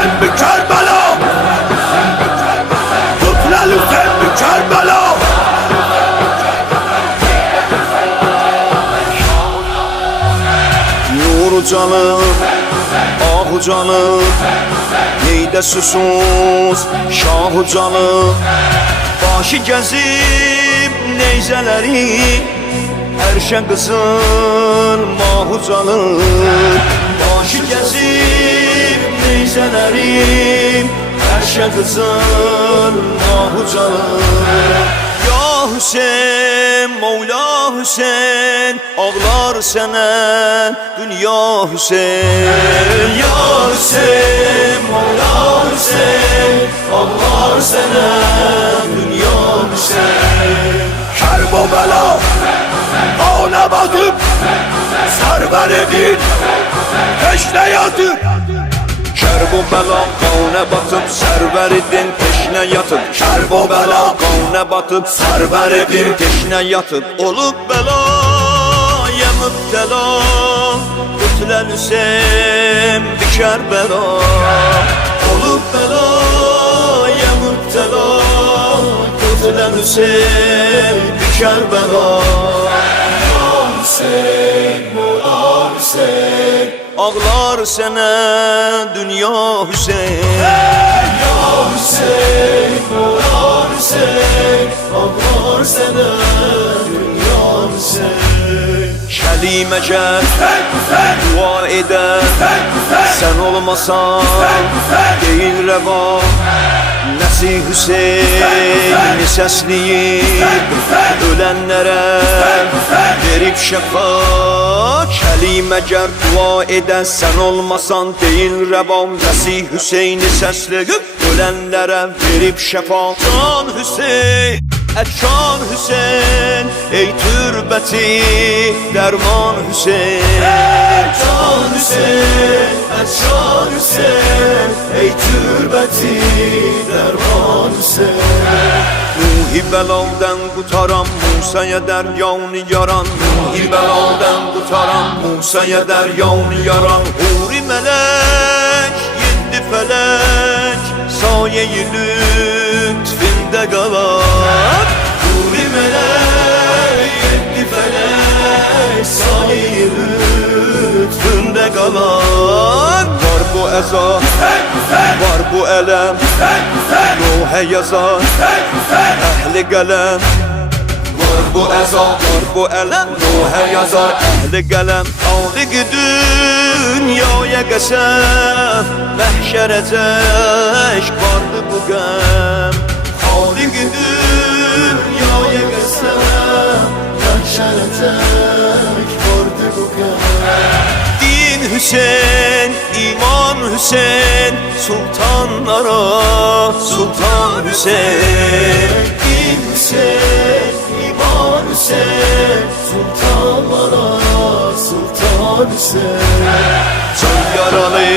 Hüseyin bir Kerbela, Kutlan Hüseyin bir Kerbela. Nuru canım, ahu canım, neydə susuz şahı canım. Başı gəzib neyzələri, ərşə qızıl mahu canım. Başı gəzib neyzələri, ərşə qızıl mahu canım. Ya Hüseyin, Mevla Hüseyin, ağlar sənə dünya Hüseyin. Ya Hüseyin, Mevla Hüseyin, ağlar sənə dünya Hüseyin. Kerbela, ona batıp sarvar edin, peşne yatıp. Kerbela, ona batıp sarvar edin, peşne yatıp. Kerbela, ona batıp sarvar edin, peşne yatıp. Olup belaya müptela, Kutlan Hüseyin bir Kerbela. Olup belaya müptela, Kutlan Hüseyin bir Kerbela. Ya Hüseyin, Mevla Hüseyin, ağlar sənə dünya Hüseyin. Ya Hüseyin, Mevla Hüseyin, ağlar sənə dünya Hüseyin. Kəlimə gəl, dua edər, sən olmasan deyil rəva. Nəsi Hüseyin səsliyib ölənlərə verib şəfa. Kəlimə gəl, dua edən sən olmasan deyil rəva. Nəsi Hüseyin səsliyib ölənlərə verib şəfa. Can Hüseyin, Əkkan Hüseyin, ey türbəti dərman Hüseyin. Can Hüseyin, Əkkan Hüseyin, ey türbəti dərman Hüseyin. Nuhi bəladan qutaram, Musaya dəryanı yaran. Nuhi bəladan qutaram, Musaya dəryanı yaran. Huri mələk, yedi fələk, saye-i lütfində qalar. Huri mələk, yedi fələk, saye-i lütfündə qalar. Var bu əza, var bu ələm, ruhə yazar əhli qələm. Var bu əza, var bu ələm, ruhə yazar əhli qələm. Xaliq dünyaya qəsəm, məhşərəcək vardı bu qəm. Xaliq dünyaya qəsəm, məhşərəcək vardı bu qəm. Din Hüseyin, iman Hüseyin, sultanlara Sultan Hüseyin. Din Hüseyin, iman Hüseyin, sultanlara Sultan Hüseyin. Can yaralı,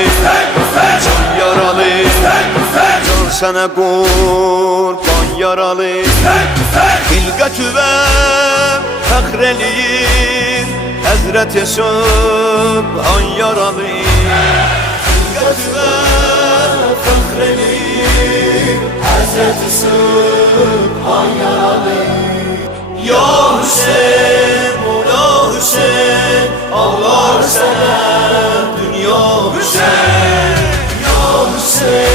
can yaralı, can sənə qurban yaralı. Xilqətüvəm fəxr eləyir, Həzrət-i Sübhan yaralı. Xilqətüvəm fəxr eləyir, Həzrət-i Sübhan yaralı. Ya Hüseyin, Mevla Hüseyin, ağlar sənə dünya Hüseyin. Ya Hüseyin,